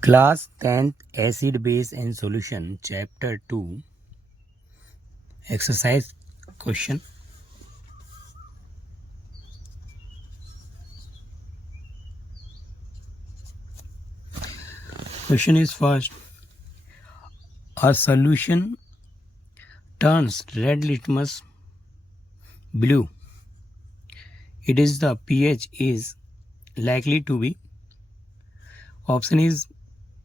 Class 10th Acid Base and Solution Chapter 2 Exercise Question. Question is first. A solution turns red litmus blue. It is the pH is likely to be. Option is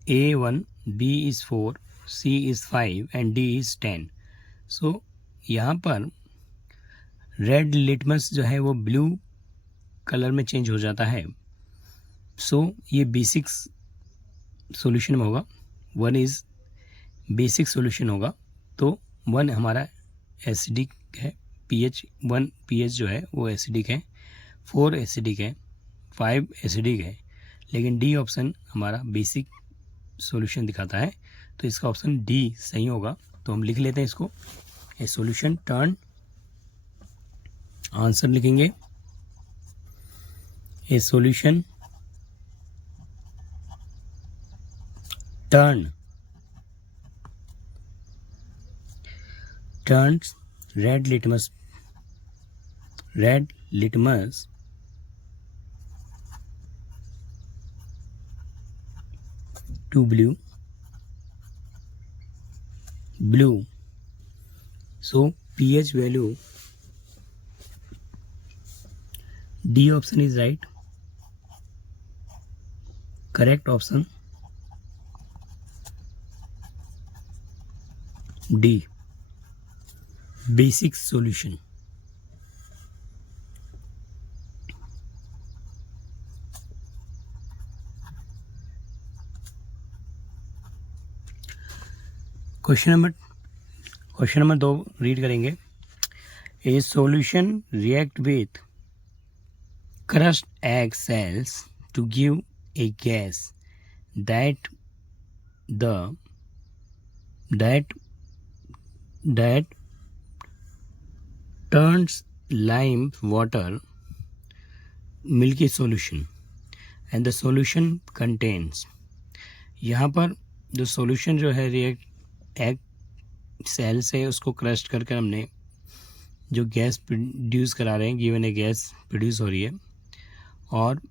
A 1, B is 4, C is 5 and D is 10. So यहाँ पर red litmus जो है वो blue colour में चेंज हो जाता है. सो ये बेसिक सॉल्यूशन में होगा. 1 इज़ बेसिक सॉल्यूशन होगा. तो 1 हमारा एसिडिक है. पीएच 1 पीएच जो है वो एसिडिक है. 4 एसिडिक है. 5 एसिडिक है. लेकिन डी ऑप्शन हमारा बेसिक सॉल्यूशन दिखाता है. तो इसका ऑप्शन डी सही होगा. तो हम लिख लेते हैं इसको. ए सॉल्यूशन टर्न, आंसर लिखेंगे. ए solution turns red litmus to blue. So pH value D option is right. Correct option D. Basic solution. Question number 2 read करेंगे. A solution react with crushed egg cells to give a gas that turns lime water milky solution and the solution contains. यहाँ पर जो सॉल्यूशन जो है react egg cell से उसको क्रश करके हमने जो गैस प्रोड्यूस करा रहे हैं, गिवन ए गैस प्रोड्यूस हो रही है, और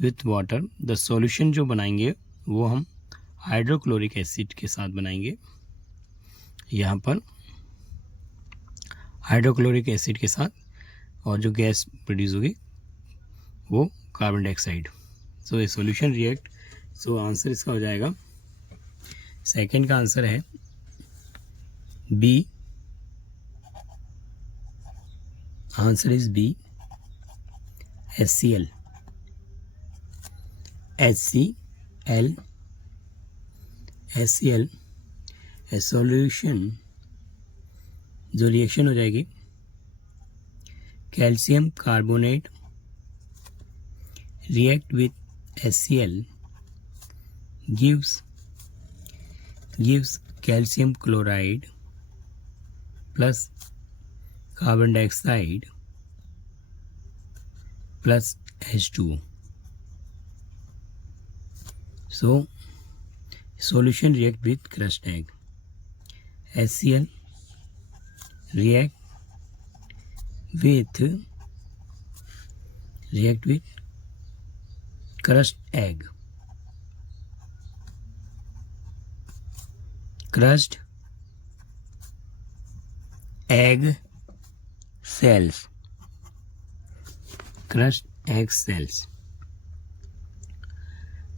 विथ वाटर द सॉल्यूशन जो बनाएंगे वो हम हाइड्रोक्लोरिक एसिड के साथ बनाएंगे. यहाँ पर हाइड्रोक्लोरिक एसिड के साथ, और जो गैस प्रोड्यूस होगी वो carbon dioxide. So a solution react. So answer इसका हो जाएगा, सेकंड का आंसर है B. Answer is B, HCl. A solution जो रिएक्शन हो जाएगी, calcium carbonate react with HCl gives calcium chloride plus carbon dioxide plus H2O. So solution react with crushed egg. HCl react with crushed egg. Crushed egg cells.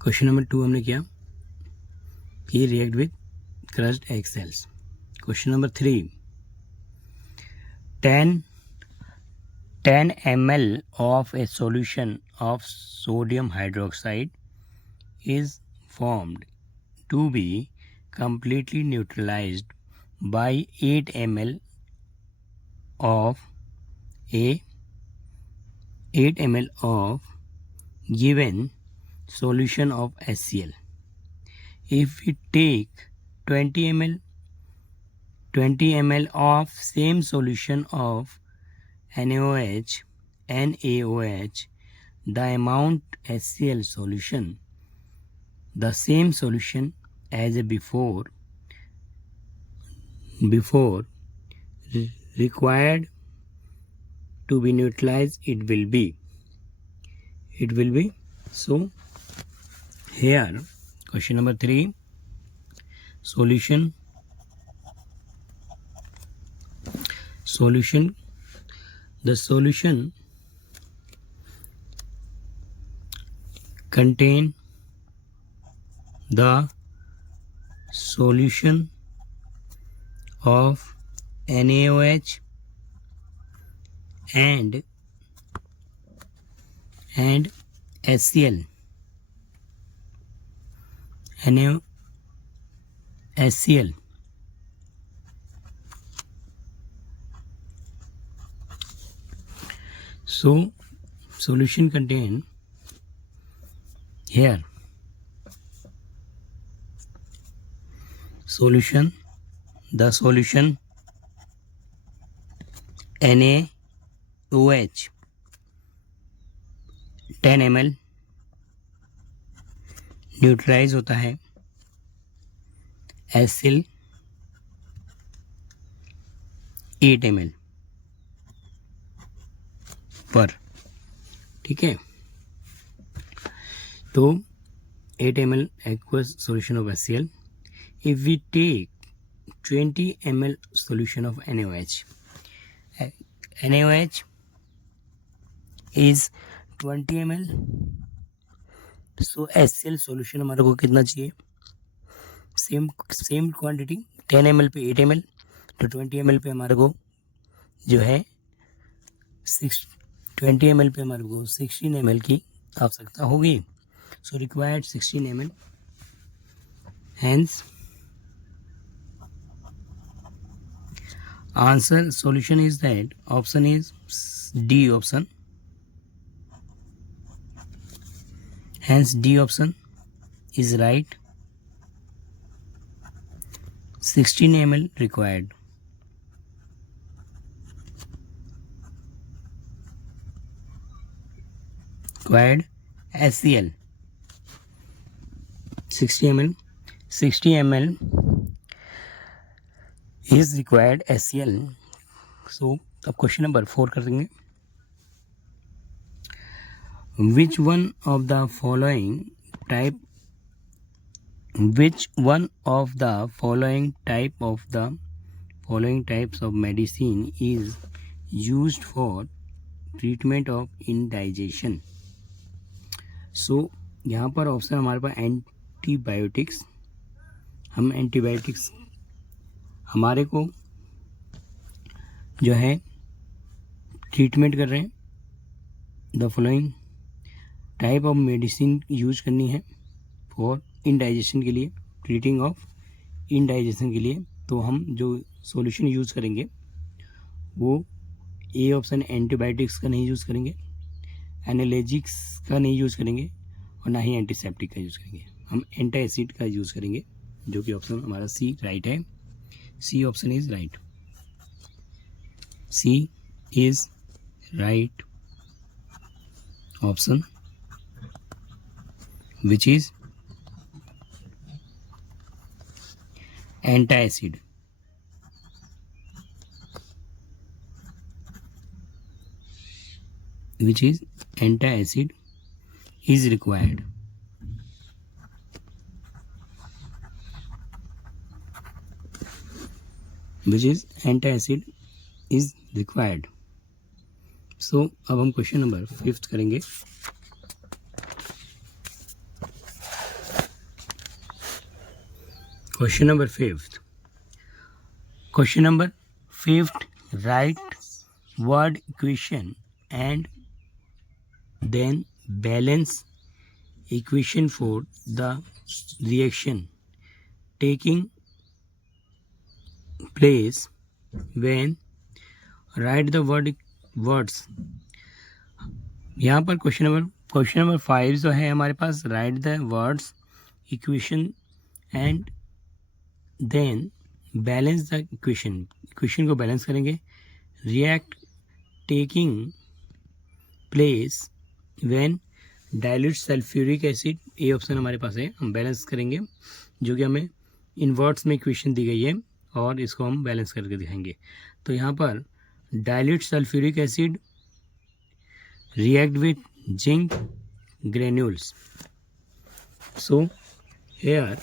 Question number 2 हमने किया कि react with crushed egg cells. Question number 3. 10 ml of a solution of sodium hydroxide is formed to be completely neutralized by 8 ml of given solution of HCl. If we take 20 ml of same solution of NaOH, the amount HCl solution the same solution as before required to be neutralized, it will be. So here question number 3, solution the solution contain the solution of NaOH and HCl. NaHCl. So solution contain here the solution NaOH 10 ml neutralise होता है HCl 8 ml पर, ठीक है। तो 8 ml aqueous solution of HCl. If we take 20 ml solution of NaOH is 20 ml, so HCl solution हमारे को कितना चाहिए, सेम क्वांटिटी 10 ml पे 8 ml, तो 20 ml पे हमारे को जो है 20 ml पे हमारे को 16 ml की आवश्यकता होगी। So required 16 ml, hence answer solution is that option is D option, hence D option is right. 16 ml required. HCl 60 ml is required HCl. So अब क्वेश्चन नंबर 4 कर देंगे। Which one of the following types of medicine is used for treatment of indigestion? सो यहाँ पर ऑप्शन हमारे पास एंटीबायोटिक्स, हम एंटीबायोटिक्स हमारे को जो है ट्रीटमेंट कर रहे हैं। The following type of medicine use करनी है फॉर इंडाइजेशन के लिए, ट्रीटिंग ऑफ इंडाइजेशन के लिए, तो हम जो सॉल्यूशन यूज़ करेंगे वो ए ऑप्शन एंटीबायोटिक्स का नहीं यूज़ करेंगे, एनाल्जेसिक्स का नहीं यूज़ करेंगे और ना ही एंटीसेप्टिक का यूज़ करेंगे, हम एंटासिड का यूज़ करेंगे, जो कि ऑप्शन हमारा सी राइट है। C option is right, C is right option which is antacid. which is antacid is required. Which is antacid is required. So अब हम क्वेश्चन नंबर 5 करेंगे। Question number 5 write word equation and then balance equation for the reaction taking place when write the words। यहाँ पर question number 5 जो है हमारे पास write the words equation and then balance the equation को balance करेंगे। React taking place when dilute sulphuric acid, ये option हमारे पास है, हम बैलेंस करेंगे, जो कि हमें इन्वर्ट्स में इक्वेशन दी गई है और इसको हम बैलेंस करके दिखाएंगे। तो यहाँ पर dilute sulphuric acid react with zinc granules. So here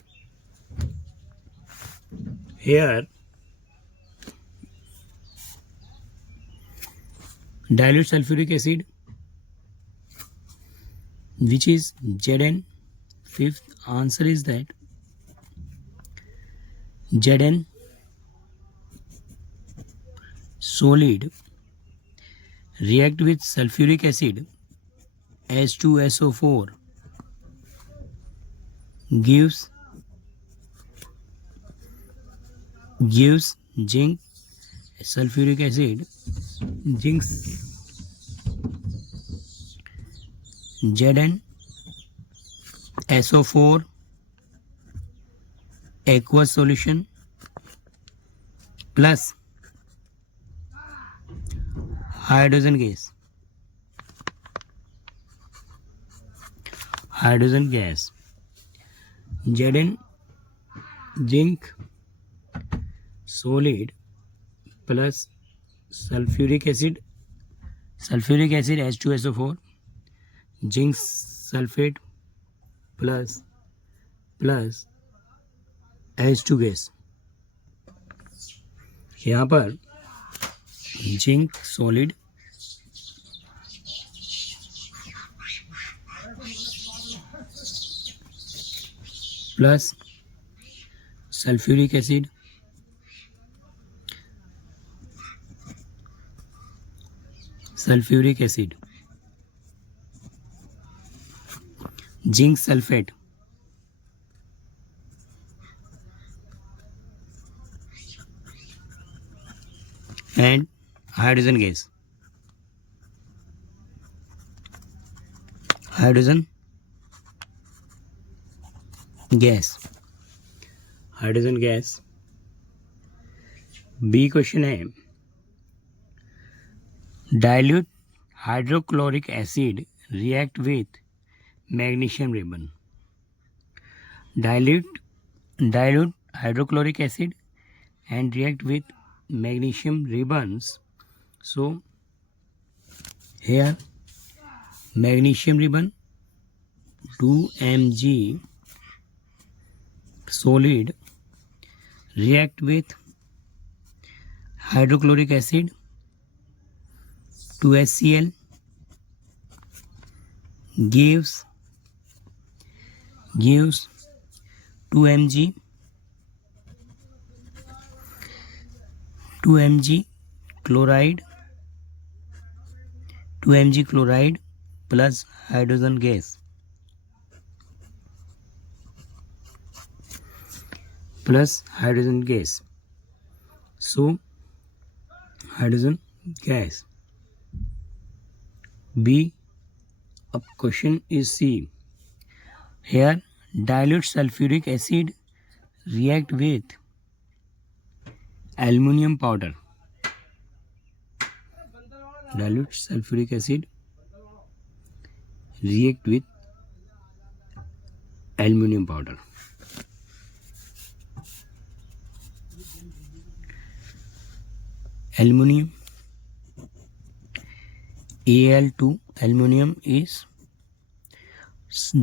dilute sulfuric acid, which is Zn. Fifth answer is that Zn solid react with sulfuric acid H2SO4 gives zinc sulfuric acid, zinc Zn SO4 aqueous solution plus hydrogen gas, Zn zinc solid plus sulfuric acid H2SO4, zinc sulfate plus H2 gas. यहाँ पर zinc solid plus sulphuric acid zinc sulphate and hydrogen gas, B question है dilute hydrochloric acid react with magnesium ribbon. Dilute hydrochloric acid and react with magnesium ribbons. So here magnesium ribbon 2 mg solid react with hydrochloric acid 2HCl gives 2 mg chloride plus hydrogen gas So hydrogen gas. B. Up question is C. Here dilute sulfuric acid react with aluminum powder. Dilute sulfuric acid react with aluminum powder. Aluminum Al2 aluminum is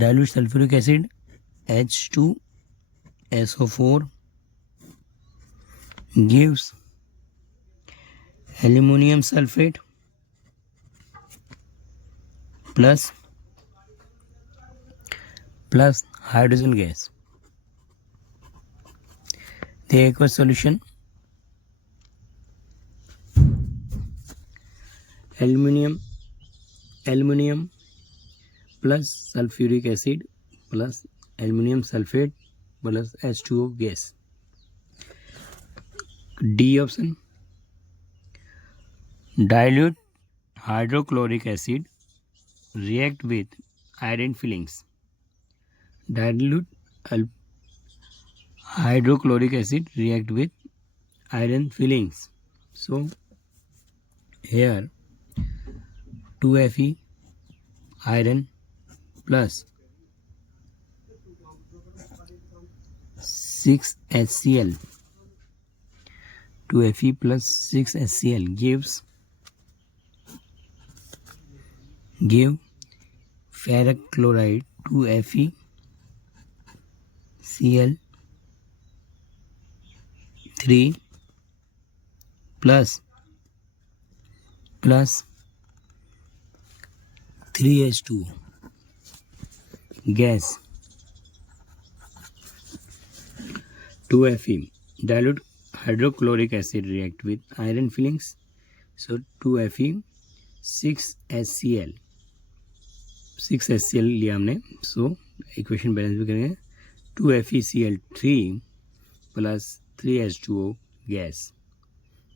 dilute sulfuric acid H2SO4 gives aluminum sulfate plus hydrogen gas. The aqueous solution aluminum plus sulfuric acid plus aluminum sulfate plus H2O gas. D option. Dilute hydrochloric acid react with iron fillings. Dilute hydrochloric acid react with iron fillings. So here 2Fe iron plus 6HCl, 2Fe plus 6HCl give ferric chloride 2Fe Cl 3 plus 3H2 gas. 2Fe dilute hydrochloric acid react with iron fillings, so 2Fe 6HCl लिया हमने, so equation balance भी करेंगे 2FeCl3 plus 3H2O gas.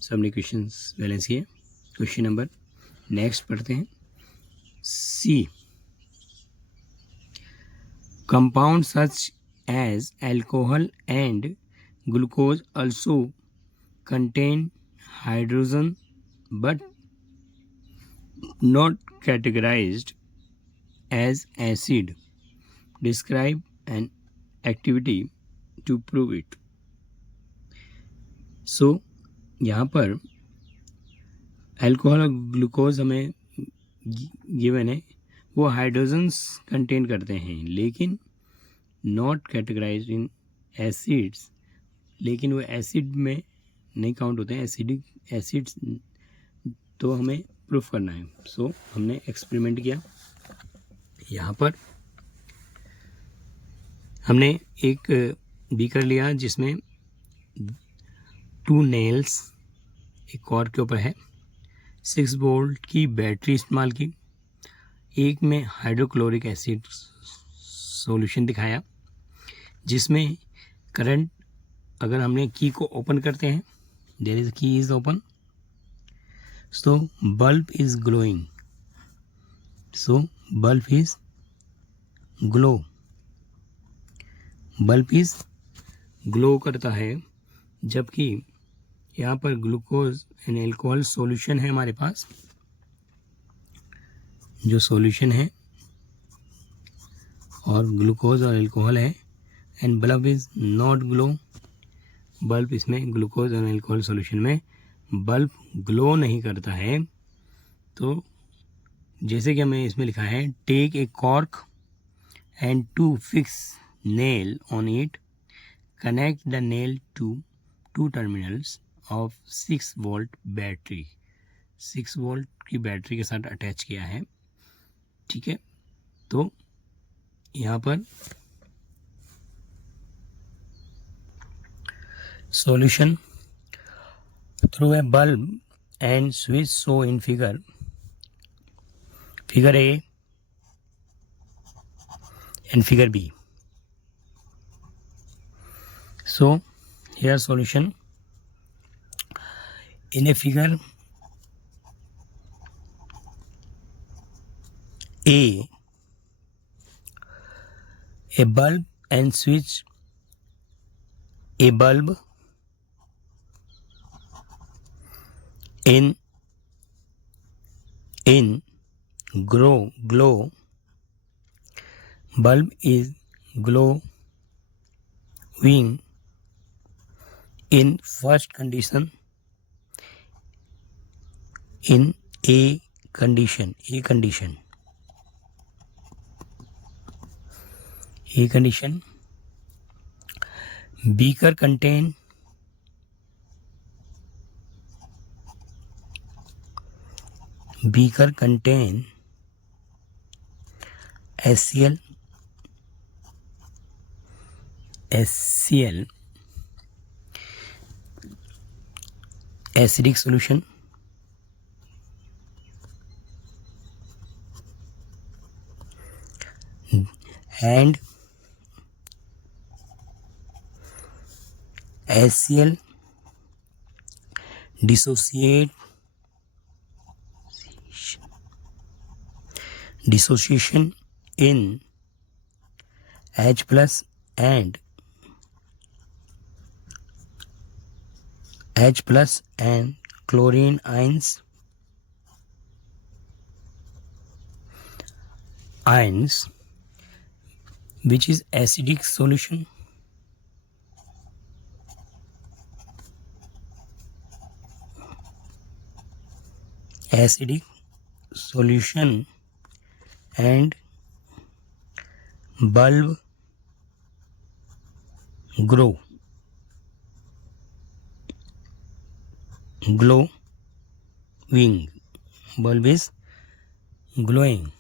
So हमने equation balance किए. Question number next पढ़ते हैं. C compound such as alcohol and glucose also contain hydrogen but not categorized as acid. Describe an activity to prove it. So यहाँ पर अल्कोहल और ग्लूकोज हमें गिवन है, वो हाइड्रोजन्स कंटेन करते हैं लेकिन नॉट कैटेगराइज्ड इन एसिड्स, लेकिन वो एसिड में नहीं काउंट होते हैं. एसिड्स तो हमें प्रूफ करना है. सो हमने एक्सपेरिमेंट किया. यहाँ पर हमने एक बीकर लिया जिसमें 2 नेल्स एक कॉर्क के ऊपर है, 6 वोल्ट की बैटरी इस्तेमाल की, एक में हाइड्रोक्लोरिक एसिड सॉल्यूशन दिखाया जिसमें करंट, अगर हमने की को ओपन करते हैं, देयर इज की is open, so bulb is glowing, so bulb is glow, bulb is glow करता है. जबकि यहाँ पर ग्लूकोज एंड अल्कोहल सॉल्यूशन है हमारे पास, जो सॉल्यूशन है और ग्लूकोज और अल्कोहल है, and bulb is not glow, bulb इसमें ग्लूकोज और अल्कोहल सॉल्यूशन में बल्ब ग्लो नहीं करता है. तो जैसे कि हमें इसमें लिखा है, take a cork and 2 fix nail on it, connect the nail to 2 terminals of 6 volt battery. 6 volt की बैटरी के साथ अटैच किया है. ठीक है, तो यहाँ पर solution through a bulb and switch show in figure A and figure B. So here solution in a figure A, a bulb and switch, a bulb in glow, bulb is glowing in first condition, in A condition, beaker contain HCl acidic solution, and HCl dissociation in H plus and chlorine ions which is acidic solution. Acidic solution and bulb grow glowing. Bulb is glowing,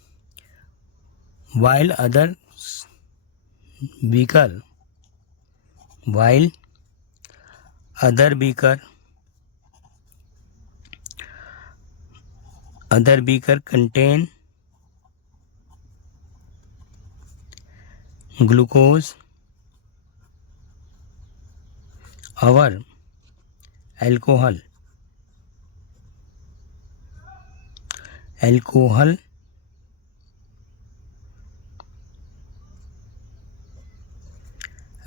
while other beaker contain glucose or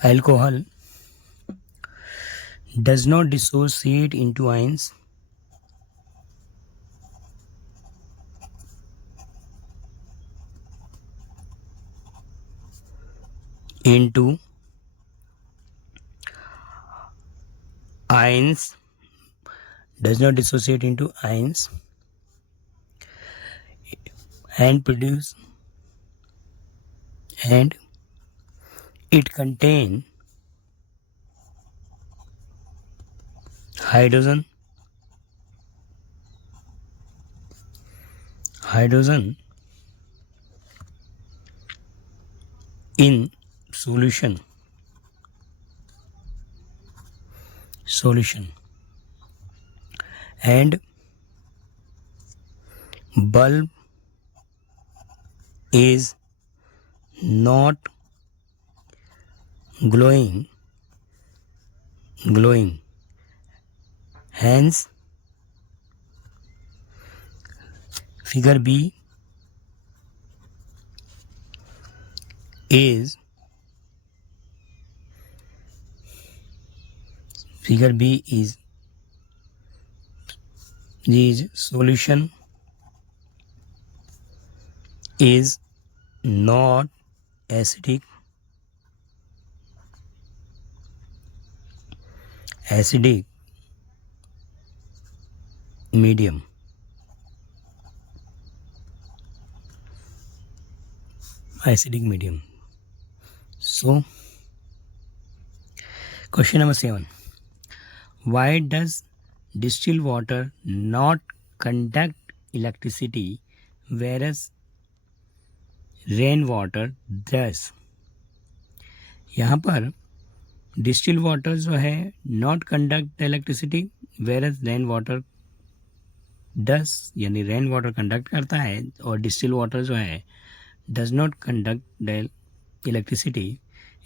alcohol does not dissociate into ions. Does not dissociate into ions and it contain hydrogen in solution and bulb is not glowing. Hence, figure B is the solution is not acidic medium. So, question number 7. Why does distilled water not conduct electricity whereas rainwater does? यहाँ पर distil water जो है not conduct electricity whereas rain water does, यानी rain water conduct करता है और distil water जो है डज नॉट कंडक्ट इलेक्ट्रिसिटी.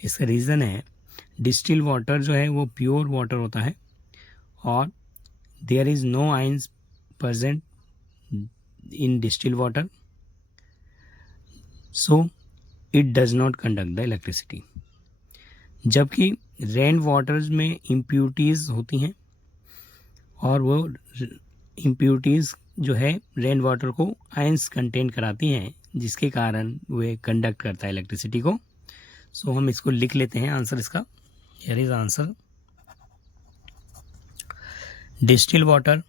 इसका रीज़न है डिस्टिल वाटर जो है वो प्योर वाटर होता है और there is no ions present in distil water, so it does not conduct the electricity. जबकि रेन वाटर्स में इम्प्यूरिटीज़ होती हैं और वो इम्प्यूरिटीज़ जो है रेन वाटर को आयंस कंटेन कराती हैं जिसके कारण वे कंडक्ट करता है इलेक्ट्रिसिटी को. सो हम इसको लिख लेते हैं आंसर इसका. Here is answer. Distil water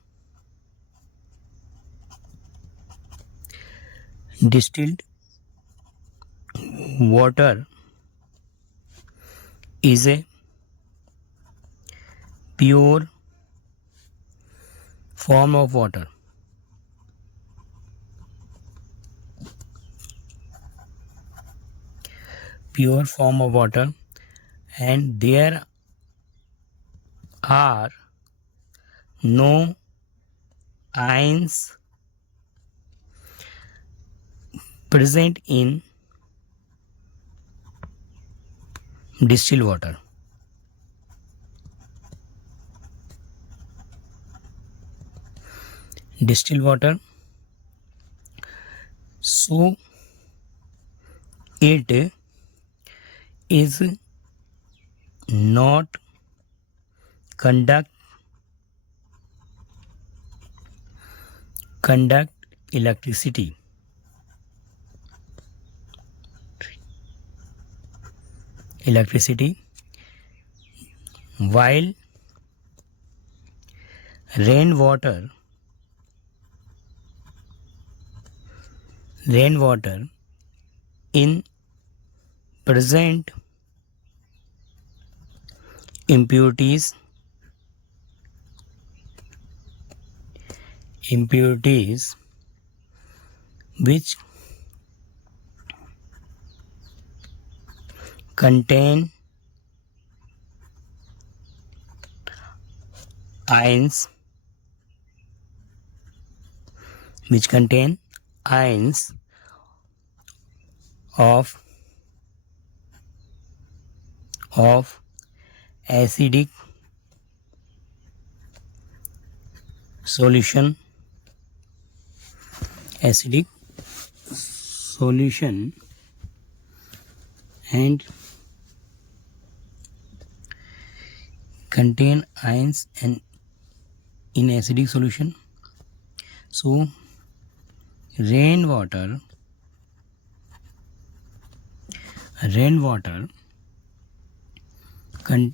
is a pure form of water. And there are no ions present in distilled water. So it is not conduct electricity. electricity, while rainwater in present impurities which contain ions of acidic solution and contain ions and in acidic solution. So rainwater contain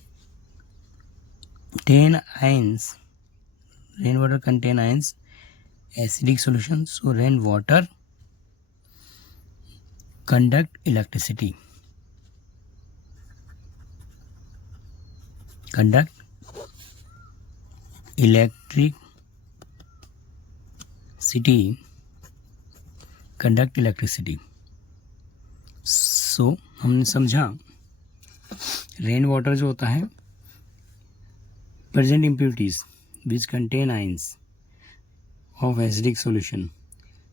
ions, acidic solution. So rainwater conduct electricity. Conduct electricity. So हमने समझा rain water जो होता है present impurities which contain ions of acidic solution.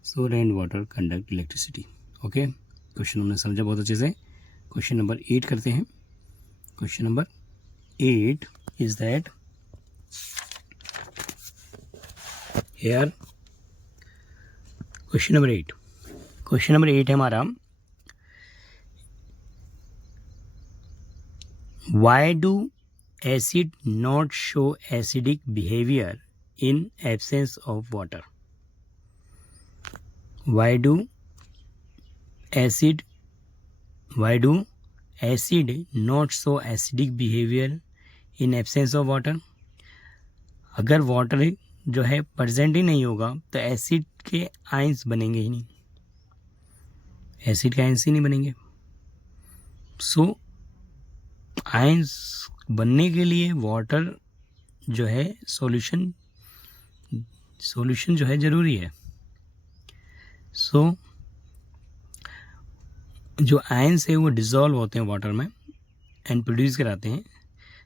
So rain water conduct electricity. Okay, question हमने समझा बहुत अच्छे से. क्वेश्चन नंबर 8 करते हैं. Question number 8 is that here question number 8 है हमारा, why do acid not show acidic behavior in absence of water? Why do acid not show acidic behavior in absence of water? अगर वाटर जो है प्रेजेंट ही नहीं होगा तो एसिड के आयंस बनेंगे ही नहीं, एसिड के आयंस ही नहीं बनेंगे. सो आयंस बनने के लिए वाटर जो है सॉल्यूशन जो है ज़रूरी है. सो जो आयंस है वो डिज़ोल्व होते हैं वाटर में एंड प्रोड्यूस कराते हैं.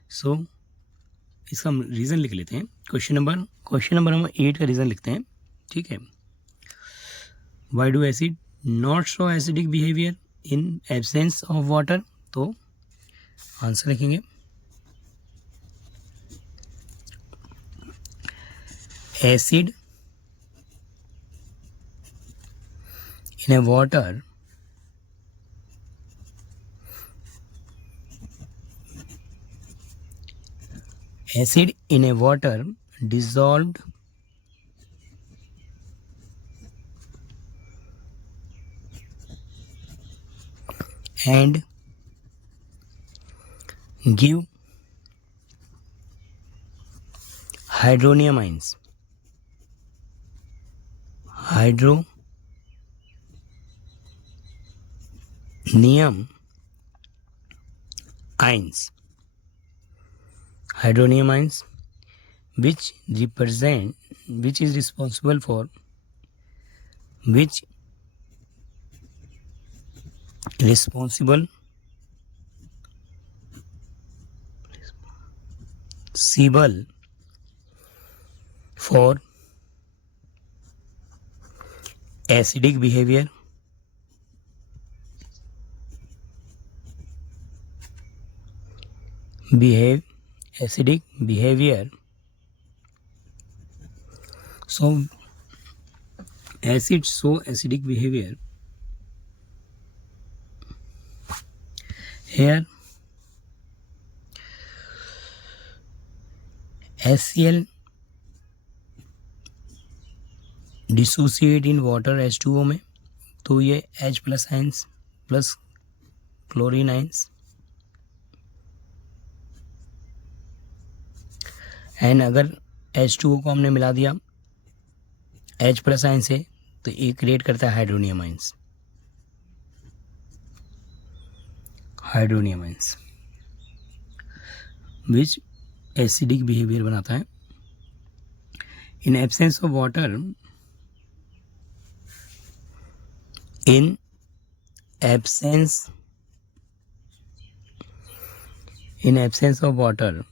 सो इसका रीज़न लिख लेते हैं. क्वेश्चन नंबर हम 8 का रीज़न लिखते हैं. ठीक है, why do acid not show acidic behaviour in absence of water. तो आंसर लिखेंगे acid in a water dissolved and give hydronium ions. Hydronium ions which is responsible for for acidic behavior, acidic behavior. So acids show acidic behavior. Here HCl dissociate in water H2O में, तो ये H+ ions plus chlorine ions and अगर H2O को हमने मिला दिया H plus ion से तो ये क्रिएट करता है हाइड्रोनियम आयंस विच एसिडिक बिहेवियर बनाता है। In absence of water, in absence of water,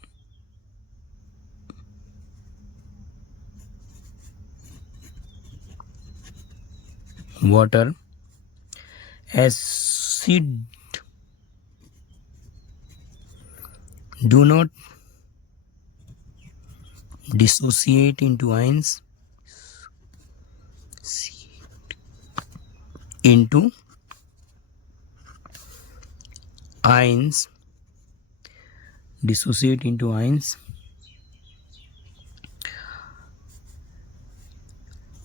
acid do not dissociate into ions dissociate into ions.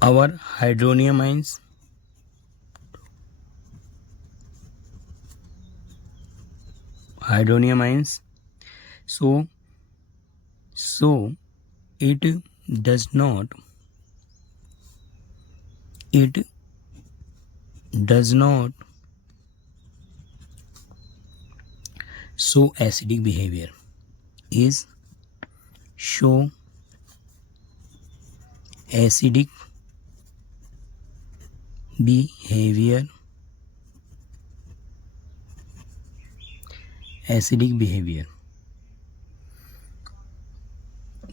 Our hydronium ions so it does not show acidic behavior, is show acidic behavior,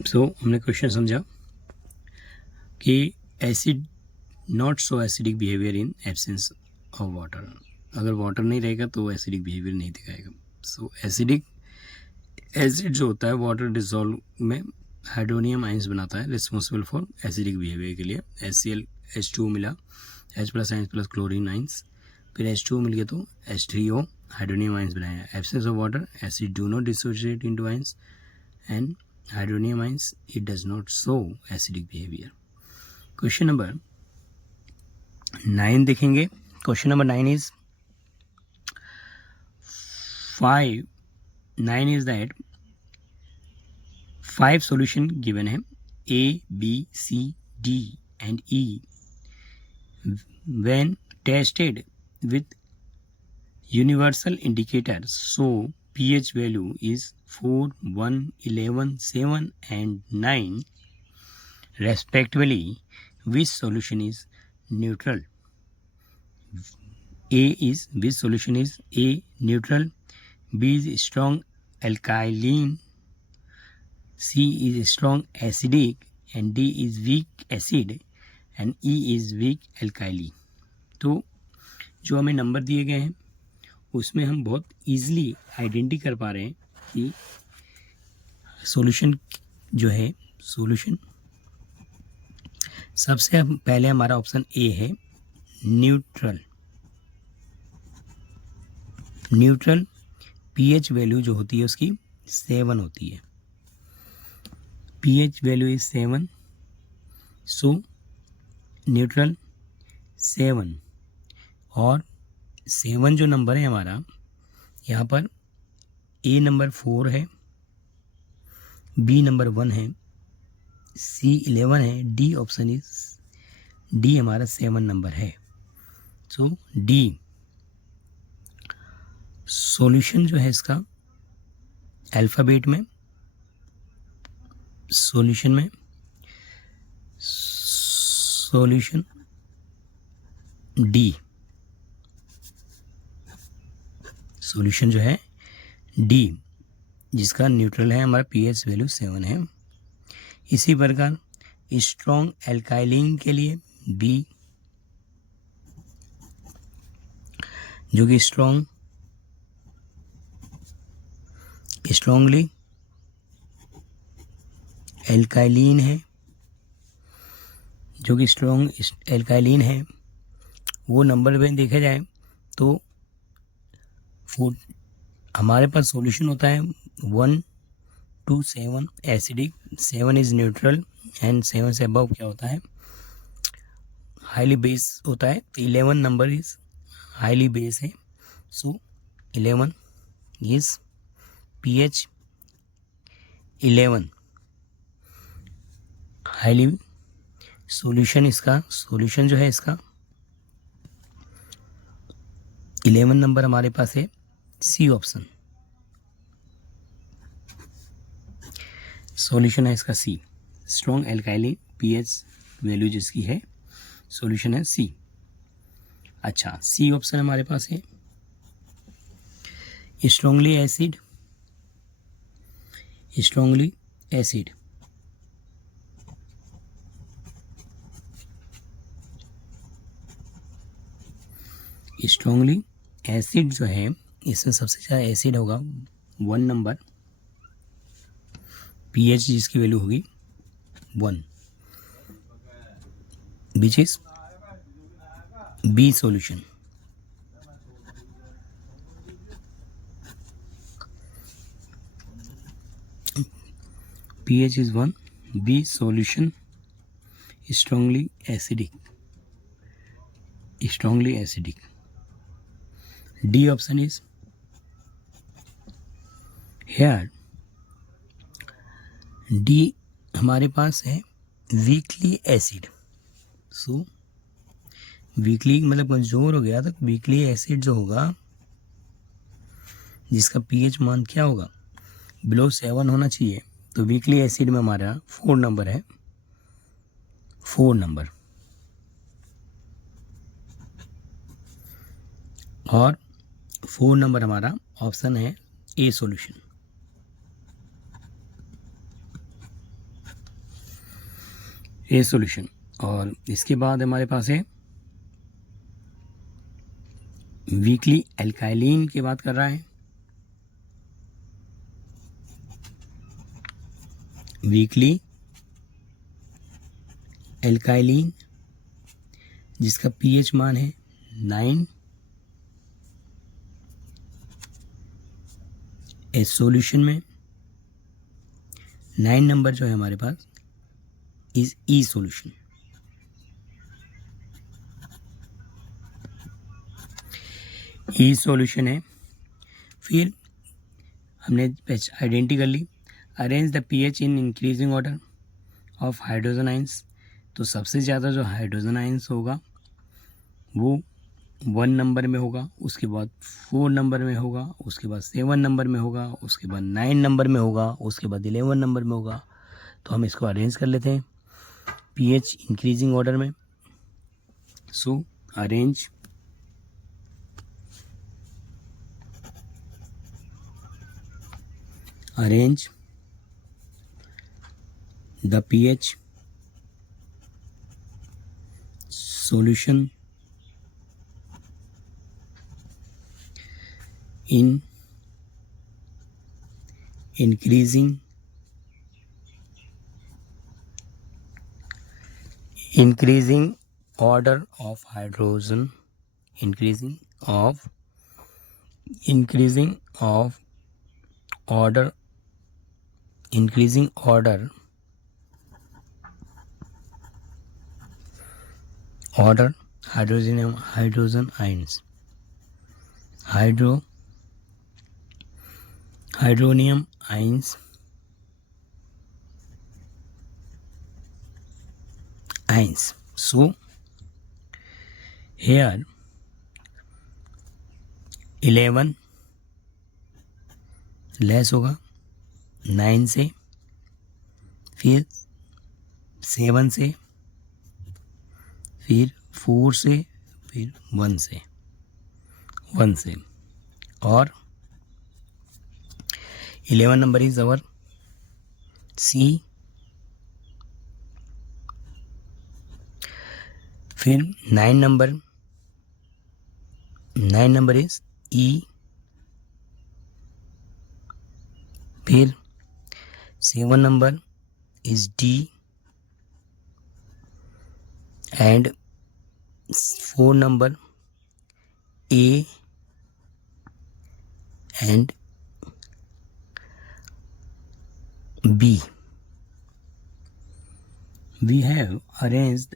सो हमने क्वेश्चन समझा कि acid not so acidic behaviour in absence of water, अगर वाटर नहीं रहेगा तो acidic behaviour नहीं दिखाएगा। सो एसिड जो होता है वाटर डिजोल्व में हाइड्रोनियम आयंस बनाता है, रिस्पॉन्सिबल फॉर एसिडिक बिहेवियर के लिए। HCl H2O मिला, H plus ions plus chlorine ions, फिर H2O मिल गया तो H3O हाइड्रोनियम आयंस बनाया। Absence of water acid do not dissociate into ions and hydronium ions it does not show acidic behaviour. Question number 9 देखेंगे। Question number 9 इज 9 is that 5 solution given है A, B, C, D and E. When tested with universal indicators, so pH value is 4, 1, 11, 7 and 9 respectively. Which solution is neutral? Which solution is A, neutral, B is strong alkaline, C is strong acidic and D is weak acid and E is weak alkali. तो जो हमें नंबर दिए गए हैं उसमें हम बहुत easily identity कर पा रहे हैं कि सॉल्यूशन जो है, सॉल्यूशन सबसे पहले हमारा ऑप्शन ए है न्यूट्रल। पीएच वैल्यू जो होती है उसकी 7 होती है, पीएच वैल्यू इज 7, सो न्यूट्रल 7। और 7 जो नंबर है हमारा, यहाँ पर ए नंबर 4 है, बी नंबर 1 है, सी 11 है, डी ऑप्शन इज डी हमारा 7 नंबर है। सो डी सॉल्यूशन जो है इसका अल्फ़ाबेट में, सॉल्यूशन डी, सॉल्यूशन जो है डी जिसका न्यूट्रल है, हमारा पीएच वैल्यू 7 है। इसी प्रकार स्ट्रॉन्ग एल्काइलिन के लिए बी, जो कि स्ट्रॉन्गली एल्काइलिन है, जो कि स्ट्रॉन्ग एल्काइलिन है, वो नंबर में देखा जाए तो हमारे पास सॉल्यूशन होता है 1 to 7 एसिडिक, 7 इज न्यूट्रल एंड 7 से अबव क्या होता है, हाईली बेस होता है। तो 11 नंबर इज हाईली बेस है, सो 11 इज pH 11 हाईली सॉल्यूशन जो है इसका 11 नंबर हमारे पास है सी ऑप्शन, सॉल्यूशन है इसका सी। स्ट्रॉन्ग एल्काइली पीएच वैल्यू जिसकी है, सॉल्यूशन है सी। अच्छा, सी ऑप्शन हमारे पास है strongly acid, strongly acid, strongly acid जो है इसमें सबसे ज़्यादा एसिड होगा 1 नंबर, पीएच जिसकी वैल्यू होगी 1, which is B solution. pH is 1, B solution strongly acidic, D option is here, D हमारे पास है वीकली एसिड। सो वीकली मतलब कमजोर हो गया, तो वीकली एसिड जो होगा जिसका पीएच मान क्या होगा, बिलो 7 होना चाहिए। तो वीकली एसिड में हमारा 4 नंबर है, 4 नंबर, और 4 नंबर हमारा ऑप्शन है ए सॉल्यूशन। ए सॉल्यूशन। और इसके बाद हमारे पास है वीकली एल्काइलिन की बात कर रहा है, वीकली एल्काइलिन जिसका पीएच मान है 9, इस सॉल्यूशन में 9 नंबर जो है हमारे पास is E solution. E solution है। फिर हमने आइडेंटिटी कर ली, arrange the pH in increasing order of hydrogen ions. तो सबसे ज़्यादा जो हाइड्रोजन आइंस होगा वो 1 नंबर में होगा, उसके बाद 4 नंबर में होगा, उसके बाद 7 नंबर में होगा, उसके बाद 9 नंबर में होगा, उसके बाद 11 नंबर में होगा। तो हम इसको अरेंज कर लेते हैं पीएच इंक्रीजिंग ऑर्डर में। सो arrange the pH solution in increasing order of hydrogen, increasing order hydrogen ions, hydronium ions, so here 11 लेस होगा 9 से, फिर 7 से, फिर 4 से, फिर 1 से, और 11 नंबर इज अवर सी। फिर 9 नंबर इज ई। फिर 7 number is D and 4 number A and B. We have arranged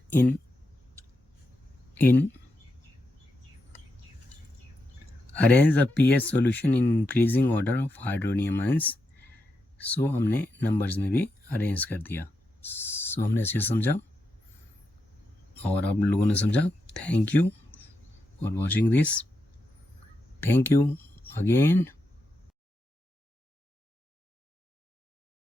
arrange the pH solution in increasing order of hydronium ions। सो हमने नंबर्स में भी अरेंज कर दिया। सो हमने ऐसे समझा और आप लोगों ने समझा। Thank you for watching this. Thank you again.